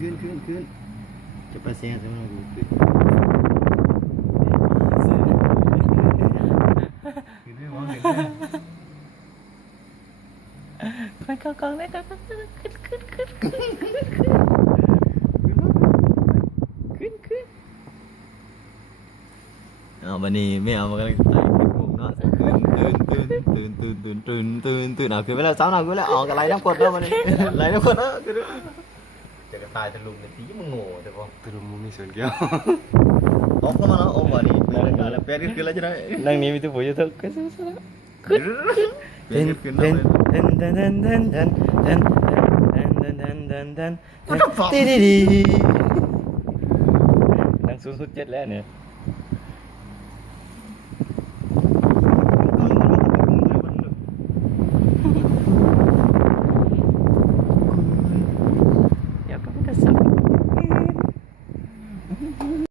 ขึ้นจะไปเสียจะมาดูขึ้นไม่มองเห็นมันกองได้ก็ขึ้นเอาบันนี้ไม่เอามันก็ไต่ขึ้นมุมเนาะตื่นเอาขึ้นไปแล้วสาวหน่อยขึ้นแล้วออกอะไรน้ำกดแล้วมันไหลน้ำกดแล้วจะกระตายทะลุเลยทีมึงโง่แต่พอทะลุมึงมีส่วนเกี่ยวออกเข้ามาแล้วออกมานี่เป็นการแล้วเป็นขึ้นแล้วจะได้นั่งนี้มีตัวผู้อยู่ทุกข์ขึ้นตีดีนั่งสูงสุด7แล้วเนี่ย